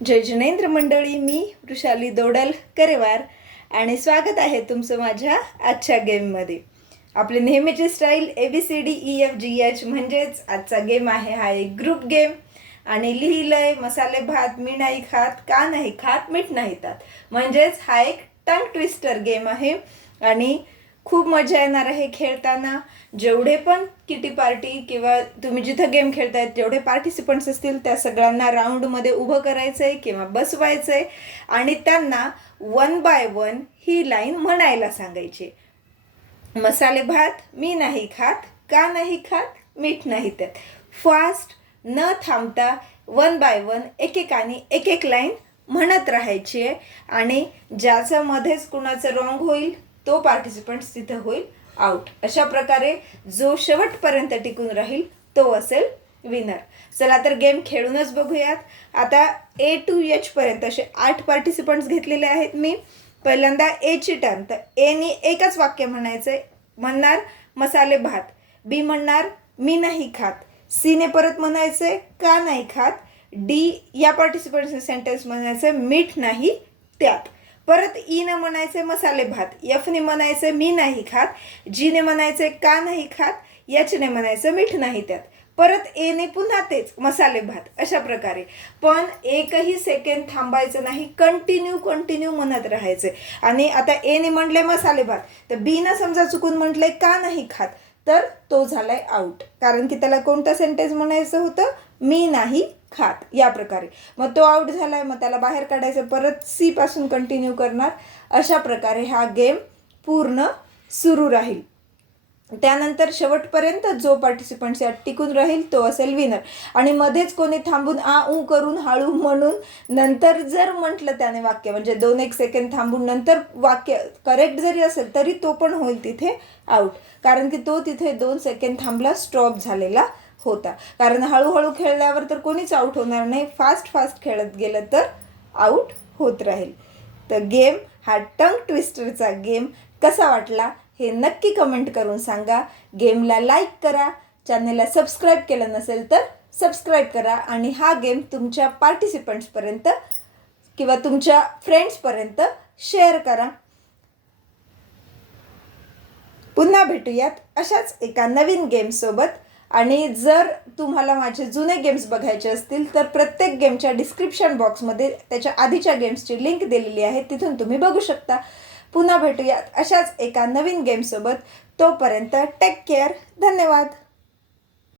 जय जिनेंद्र मंडळी मी वृषाली दोडल करेवार आणि स्वागत आहे तुमचं माझ्या आजच्या गेममध्ये. आपली नेहमीची style A B C D E F G H म्हणजेच आजचा गेम आहे हा एक ग्रुप गेम आणि लिहिलंय मसाले भात मी नाही खात का नाही खात मीठ नाही तात म्हणजेच हा एक टंग ट्विस्टर गेम आहे. आणि खूप मजा येणार आहे खेळताना. जेवढे पण किटी पार्टी किंवा तुम्ही जिथं गेम खेळतायत जेवढे पार्टिसिपंट्स असतील त्या सगळ्यांना राऊंडमध्ये उभं करायचं आहे किंवा बसवायचं आहे आणि त्यांना वन बाय वन ही लाईन म्हणायला सांगायची. मसाले भात मी नाही खात का नाही खात मीठ नाही त्यात. फास्ट न थांबता वन बाय वन एकेकाने एक एक लाईन म्हणत राहायची आहे. आणि ज्याच्यामध्येच मध्येच कुणाचं रॉंग होईल तो पार्टिसिपंट्स तिथं होईल आउट अशा प्रकारे जो शेवटपर्यंत टिकून राहील तो असेल विनर चला तर गेम खेळूनच बघूयात. आता ए टू एच पर्यंत असे आठ पार्टिसिपंट्स घेतलेले आहेत मी. पहिल्यांदा एची टर्न तर एनी एकच वाक्य म्हणायचं आहे म्हणणार मसाले भात. बी म्हणणार मी नाही खात. सीने परत म्हणायचंय का नाही खात? डी या पार्टिसिपंट्सने सेंटेन्स म्हणायचं मीठ नाही त्यात. परत ईने म्हणायचे मसाले भात यफने म्हणायचं मी नाही खात जीने म्हणायचे का नाही खात याचने म्हणायचं मीठ नाही त्यात. परत एने पुन्हा तेच मसाले भात अशा प्रकारे. पण एकही सेकंड थांबायचं नाही कंटिन्यू कंटिन्यू म्हणत राहायचे आणि आता एने म्हणले मसाले भात तर बीनं समजा चुकून म्हटले का नाही खात तर तो झालाय आउट कारण की त्याला कोणतं सेंटेन्स म्हणायचं होतं? मी नाही खात या प्रकारे. मग तो आउट झालाय मग त्याला बाहेर काढायचं परत सी पासून कंटिन्यू करणार. अशा प्रकारे हा गेम पूर्ण सुरू राहील. त्यानंतर शेवटपर्यंत जो पार्टिसिपंट्स यात टिकून राहील तो असेल विनर आणि मध्येच कोणी थांबून आ ऊ करून हळू म्हणून नंतर जर म्हटलं त्याने वाक्य म्हणजे दोन एक सेकंड थांबून नंतर वाक्य करेक्ट जरी असेल तरी तो पण होईल तिथे आउट कारण की तो तिथे दोन सेकंड थांबला स्टॉप झालेला होता. कारण हळूहळू खेळल्यावर तर कोणीच आउट होणार नाही. फास्ट फास्ट खेळत गेलं तर आउट होत राहील. तर गेम हा टंग ट्विस्टरचा गेम कसा वाटला हे नक्की कमेंट करून सांगा. गेमला लाईक करा. चॅनलला सबस्क्राईब केलं नसेल तर सबस्क्राईब करा. आणि हा गेम तुमच्या पार्टिसिपंट्सपर्यंत किंवा तुमच्या फ्रेंड्सपर्यंत शेअर करा. पुन्हा भेटूयात अशाच एका नवीन गेमसोबत आणि जर तुम्हाला माझे जुने गेम्स बघायचे असतील तर प्रत्येक गेमच्या डिस्क्रिप्शन बॉक्समध्ये त्याच्या आधीच्या गेम्सची लिंक दिलेली आहे तिथून तुम्ही बघू शकता. पुन्हा भेटूयात अशाच एका नवीन गेमसोबत तोपर्यंत टेक केअर धन्यवाद.